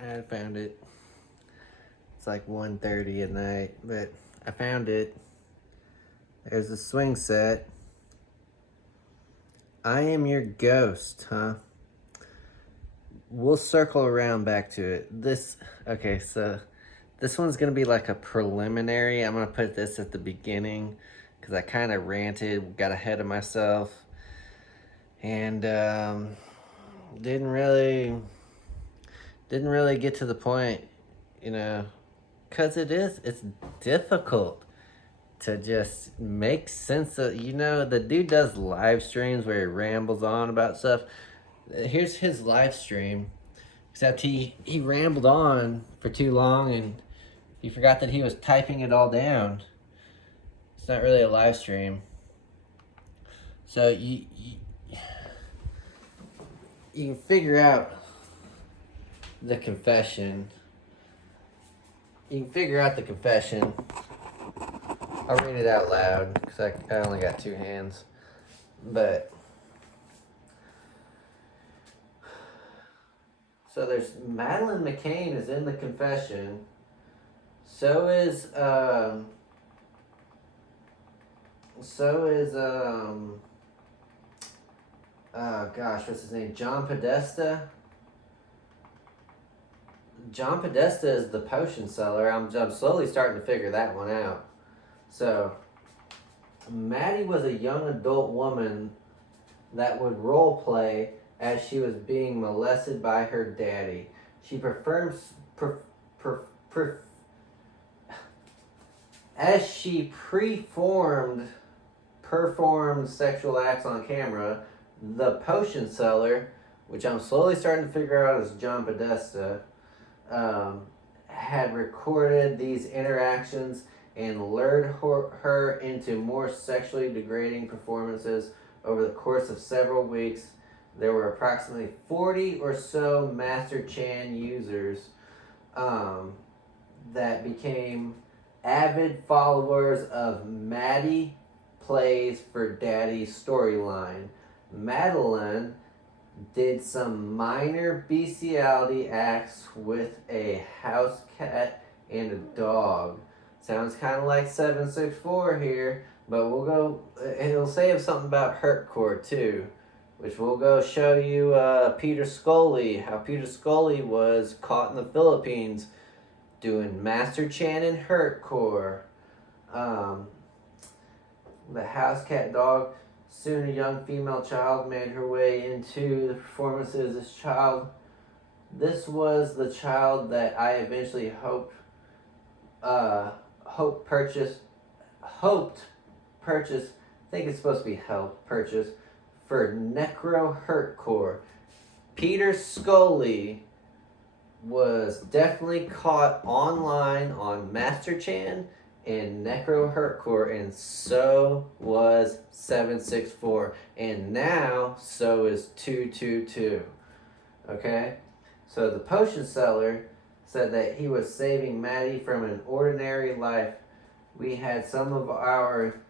I found it. It's like 1:30 at night, but I found it. There's a swing set. I Am Your Ghost, huh? We'll circle around back to it. Okay, so this one's gonna be like a preliminary. I'm gonna put this at the beginning because I kind of ranted, got ahead of myself, and didn't really get to the point, you know, because it's difficult to just make sense of, the dude does live streams where he rambles on about stuff. Here's his live stream, except he rambled on for too long and he forgot that he was typing it all down. It's not really a live stream. So you can figure out the confession. You can figure out the confession. I'll read it out loud because I only got two hands. But so there's Madeline McCain is in the confession. So is oh gosh, what's his name? John Podesta. John Podesta is the potion seller. I'm slowly starting to figure that one out. So, Maddie was a young adult woman that would role play as she was being molested by her daddy. She performed sexual acts on camera. The potion seller, which I'm slowly starting to figure out is John Podesta, had recorded these interactions and lured her into more sexually degrading performances over the course of several weeks. There were approximately 40 or so Masterchan users that became avid followers of Maddie Plays for Daddy storyline. Madelon did some minor bestiality acts with a house cat and a dog. Sounds kind of like 764 here, but we'll go, it'll say something about Hurtcore too, which we'll go show you Peter Scully, how Peter Scully was caught in the Philippines doing Masterchan and Hurtcore. The house cat dog. Soon a young female child made her way into the performances. This was the child that I eventually hoped purchase, I think it's supposed to be helped purchase, for Necro Hurtcore. Peter Scully was definitely caught online on Masterchan and Necro Hurtcore, and so was 764, and now so is 222. Okay? So the potion seller said that he was saving Maddie from an ordinary life. We had some of our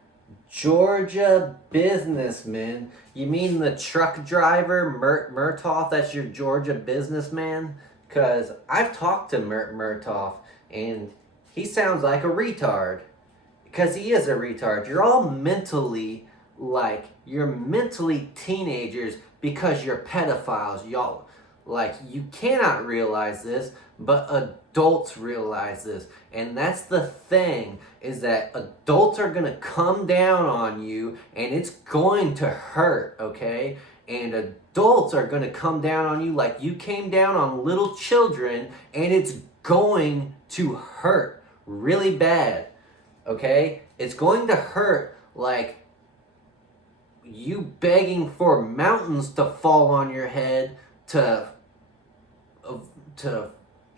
Georgia businessmen. You mean the truck driver, Murtoff? That's your Georgia businessman? Because I've talked to Murtoff, and he sounds like a retard. Because he is a retard. You're all you're mentally teenagers because you're pedophiles. Y'all, you cannot realize this, but adults realize this. And that's the thing, is that adults are going to come down on you, and it's going to hurt, okay? And adults are going to come down on you like you came down on little children, and it's going to hurt really bad, okay? It's going to hurt like you begging for mountains to fall on your head to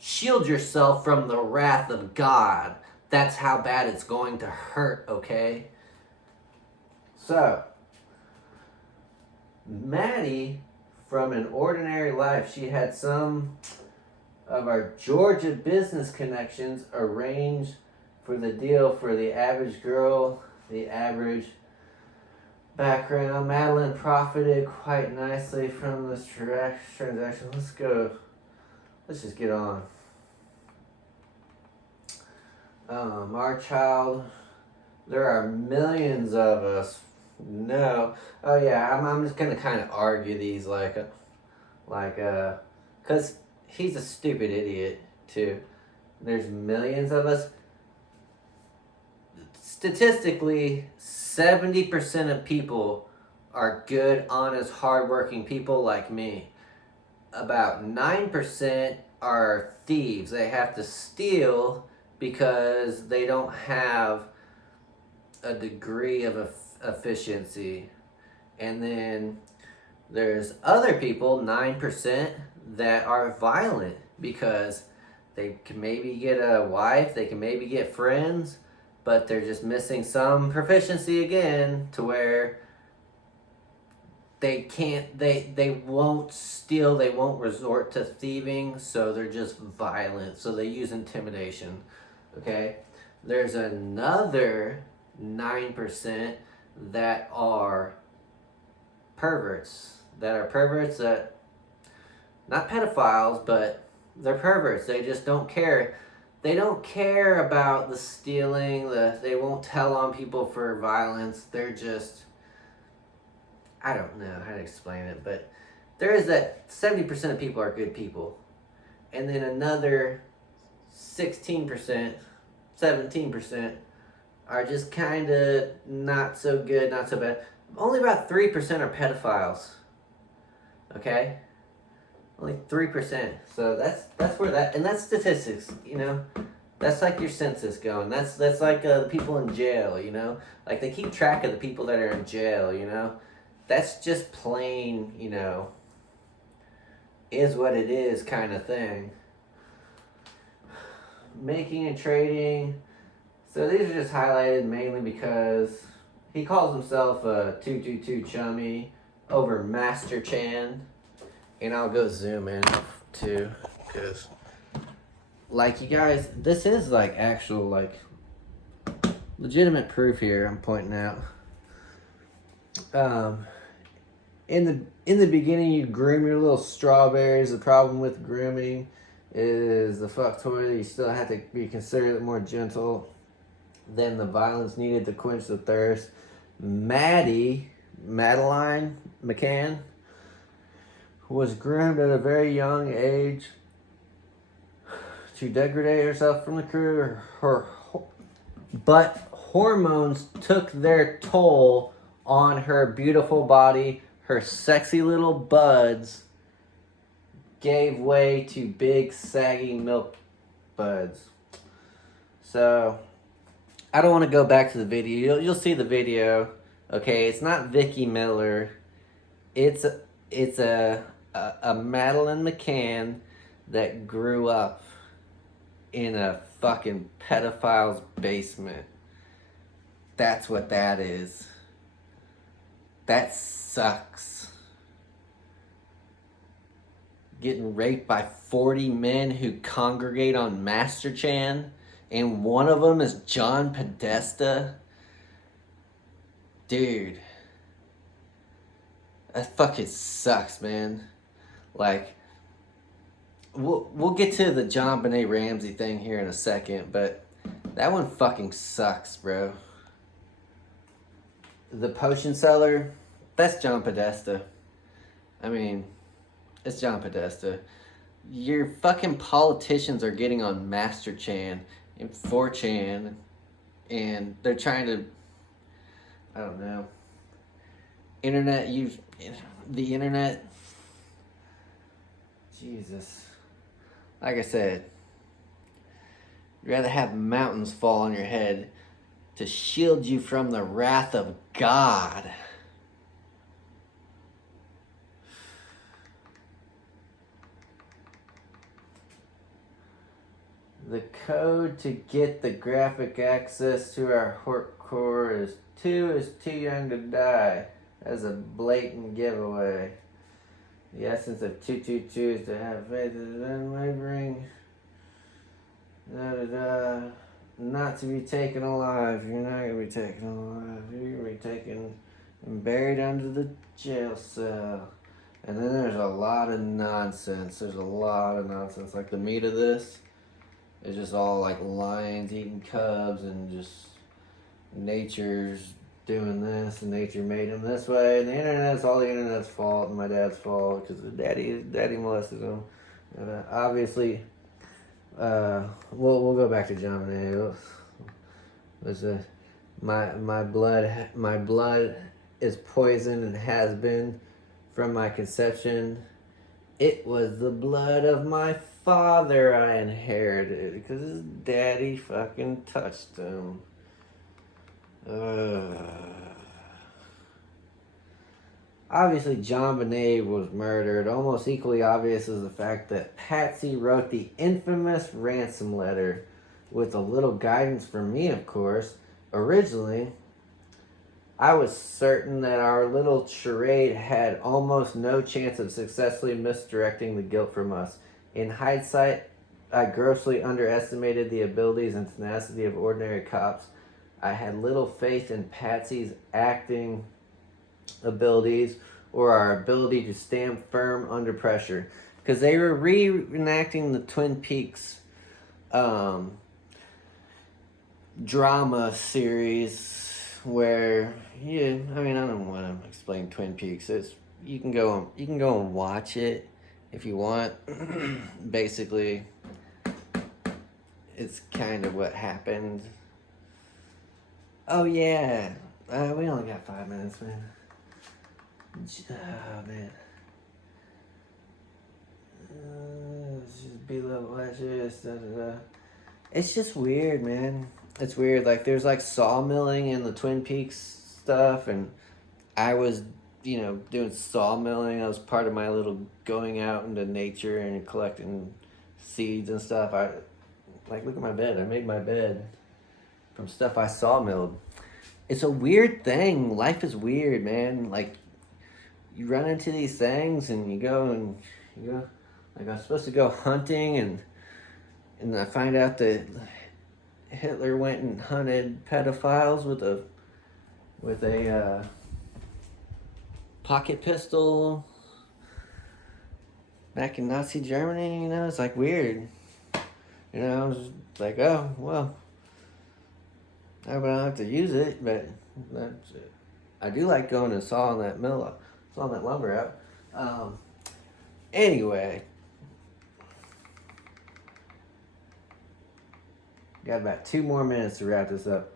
shield yourself from the wrath of God. That's how bad it's going to hurt, okay? So, Maddie, from an ordinary life, she had some of our Georgia business connections arranged for the deal for the average girl, the average background. Madeline profited quite nicely from this transaction. let's just get on. Our child, there are millions of us. No. Oh yeah, I'm just gonna kind of argue these cause he's a stupid idiot too. There's millions of us. Statistically, 70% of people are good, honest, hardworking people like me. About 9% are thieves. They have to steal because they don't have a degree of efficiency. And then there's other people, 9%, that are violent because they can maybe get a wife, they can maybe get friends, but they're just missing some proficiency again to where they can't, they won't steal, they won't resort to thieving, so they're just violent, so they use intimidation, okay? There's another 9% that are perverts, that, not pedophiles, but they're perverts. They just don't care. They don't care about the stealing, they won't tell on people for violence. They're just, I don't know how to explain it, but there is that 70% of people are good people. And then another 16%, 17% are just kind of not so good, not so bad. Only about 3% are pedophiles. Okay? Only 3%. So that's where that, and that's statistics, you know? That's like your census going. That's like the people in jail, you know? Like they keep track of the people that are in jail, you know? That's just plain, you know, is what it is kind of thing. Making and trading. So these are just highlighted mainly because he calls himself a 222 chummy over Masterchan. And I'll go zoom in too, because like you guys, this is like actual like legitimate proof here I'm pointing out. In the beginning you groom your little strawberries. The problem with grooming is the fuck toy. You still have to be considerate, more gentle than the violence needed to quench the thirst. Madelon McCann was groomed at a very young age to degrade herself from the crew. But hormones took their toll on her beautiful body. Her sexy little buds gave way to big, saggy milk buds. So, I don't want to go back to the video. You'll see the video. Okay, it's not Vicky Miller. It's a Madelon McCann that grew up in a fucking pedophile's basement. That's what that is. That sucks. Getting raped by 40 men who congregate on Masterchan, and one of them is JonBenet. Dude. That fucking sucks, man. Like, we'll get to the JBRamsey thing here in a second, but that one fucking sucks, bro. The potion seller, that's JonBenet. I mean, it's JonBenet. Your fucking politicians are getting on Masterchan and 4chan, and they're trying to, I don't know, the internet, Jesus. Like I said, you'd rather have mountains fall on your head to shield you from the wrath of God. The code to get the graphic access to our Hurtcore is 2 is too young to die, as a blatant giveaway. The essence of 222 is to have faith is unwavering. Not to be taken alive. You're not going to be taken alive. You're going to be taken and buried under the jail cell. And then there's a lot of nonsense. There's a lot of nonsense. Like the meat of this is just all like lions eating cubs and just nature's doing this and nature made him this way. And the internet's all the internet's fault and my dad's fault because daddy molested him. And, obviously, we'll go back to JonBenet. My blood is poisoned and has been from my conception. It was the blood of my father I inherited because his daddy fucking touched him. Obviously, JonBenet was murdered. Almost equally obvious is the fact that Patsy wrote the infamous ransom letter with a little guidance from me, of course. Originally, I was certain that our little charade had almost no chance of successfully misdirecting the guilt from us. In hindsight, I grossly underestimated the abilities and tenacity of ordinary cops. I had little faith in Patsy's acting abilities or our ability to stand firm under pressure. Because they were reenacting the Twin Peaks drama series where, yeah, I mean, I don't want to explain Twin Peaks. You can go and watch it if you want. Basically, it's kind of what happened. Oh yeah, we only got 5 minutes, man. Oh man. Just be little lashes. It's just weird, man. It's weird. Like there's like sawmilling in the Twin Peaks stuff, and I was, doing sawmilling. I was part of my little going out into nature and collecting seeds and stuff. Look at my bed. I made my bed from stuff I sawmilled. It's a weird thing. Life is weird, man. Like you run into these things and you go. Like I was supposed to go hunting and I find out that Hitler went and hunted pedophiles with a pocket pistol back in Nazi Germany. It's like weird. I was like, oh well, I don't have to use it, but I do like going and sawing that lumber out. Anyway, got about 2 more minutes to wrap this up.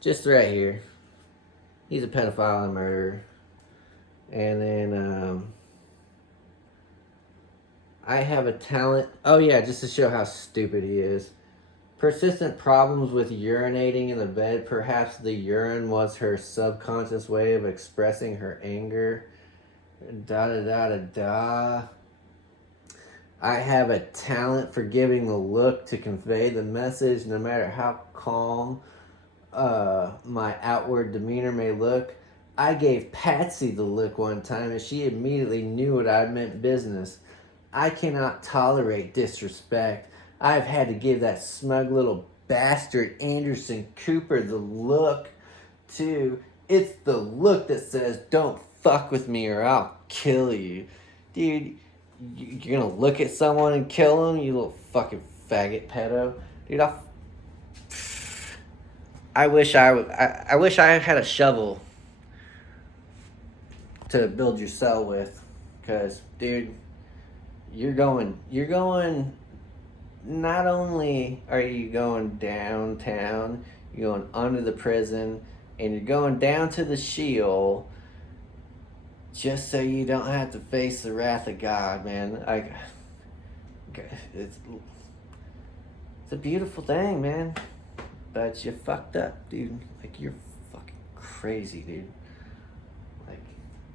Just right here. He's a pedophile and murderer. And then, I have a talent. Oh yeah, just to show how stupid he is. Persistent problems with urinating in the bed. Perhaps the urine was her subconscious way of expressing her anger. I have a talent for giving the look to convey the message, no matter how calm my outward demeanor may look. I gave Patsy the look one time, and she immediately knew what I meant business. I cannot tolerate disrespect. I've had to give that smug little bastard Anderson Cooper the look, too. It's the look that says, don't fuck with me or I'll kill you. Dude, you're gonna look at someone and kill them, you little fucking faggot pedo? Dude, I wish I had a shovel to build your cell with. Because, dude, you're going, not only are you going downtown, you're going under the prison, and you're going down to the Sheol just so you don't have to face the wrath of God, man. It's a beautiful thing, man. But you fucked up, dude. Like, you're fucking crazy, dude. Like,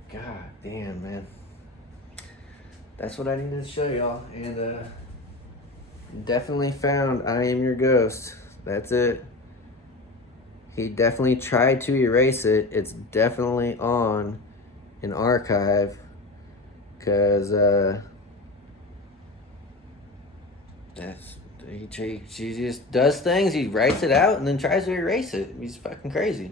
god damn, man. That's what I needed to show y'all. And, definitely found I Am Your Ghost. That's it. He definitely tried to erase it. It's definitely on an archive. Because, he just does things, he writes it out, and then tries to erase it. He's fucking crazy.